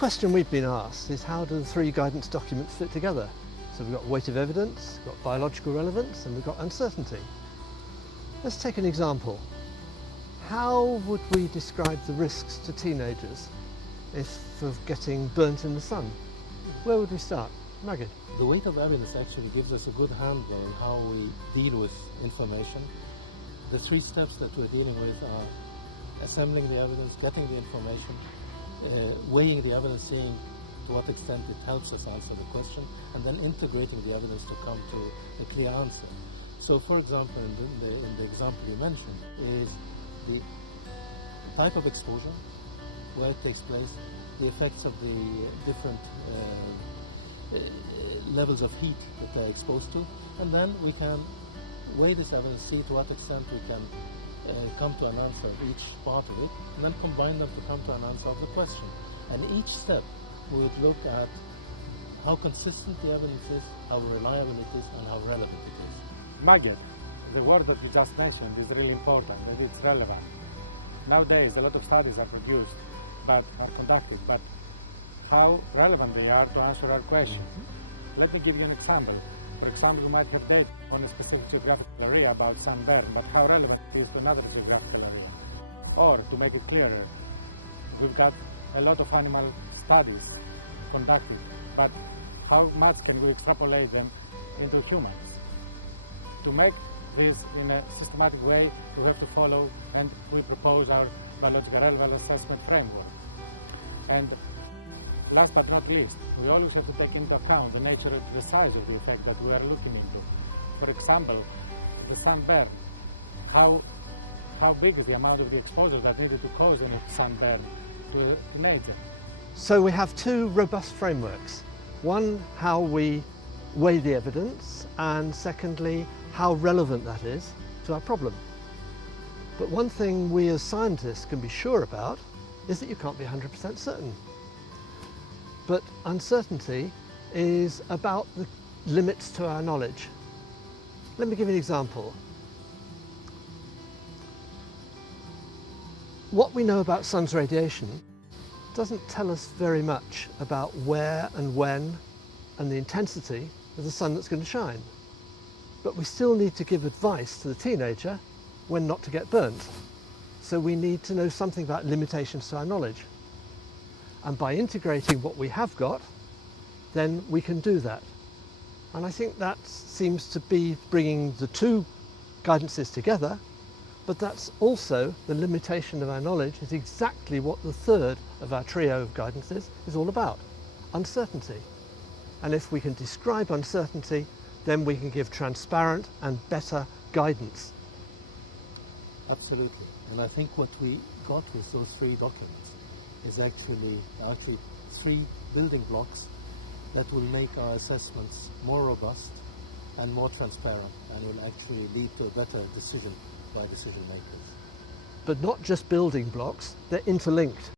question we've been asked is, how do the three guidance documents fit together? So we've got weight of evidence, we've got biological relevance, and we've got uncertainty. Let's take an example. How would we describe the risks to teenagers of getting burnt in the sun? Where would we start? Maggie? The weight of evidence actually gives us a good handle on how we deal with information. The three steps that we're dealing with are assembling the evidence, getting the information, weighing the evidence, seeing to what extent it helps us answer the question, and then integrating the evidence to come to a clear answer. So, for example, in the example you mentioned, is the type of exposure, where it takes place, the effects of the different levels of heat that they're exposed to, and then we can weigh this evidence, see to what extent we can come to an answer of each part of it, and then combine them to come to an answer of the question. And each step we would look at how consistent the evidence is, how reliable it is, and how relevant it is. Maggie, the word that you just mentioned is really important, that it's relevant. Nowadays, a lot of studies are produced, but are conducted, but how relevant they are to answer our question. Let me give you an example. For example, you might have data on a specific geographical area about sunburn, but how relevant it is to another geographical area. Or, to make it clearer, we've got a lot of animal studies conducted, but how much can we extrapolate them into humans? To make this in a systematic way, we have to follow, and we propose our biological relevance assessment framework. And last but not least, we always have to take into account the nature and the size of the effect that we are looking into. For example, the sunburn. How big is the amount of the exposure that needed to cause any sunburn to a teenager? So we have two robust frameworks. One, how we weigh the evidence, and secondly, how relevant that is to our problem. But one thing we as scientists can be sure about is that you can't be 100% certain. But uncertainty is about the limits to our knowledge. Let me give you an example. What we know about sun's radiation doesn't tell us very much about where and when and the intensity of the sun that's going to shine. But we still need to give advice to the teenager when not to get burnt. So we need to know something about limitations to our knowledge. And by integrating what we have got, then we can do that. And I think that seems to be bringing the two guidances together, but that's also the limitation of our knowledge is exactly what the third of our trio of guidances is all about, uncertainty. And if we can describe uncertainty, then we can give transparent and better guidance. Absolutely. And I think what we got with those three documents is actually three building blocks that will make our assessments more robust and more transparent, and will actually lead to a better decision by decision makers. But not just building blocks, they're interlinked.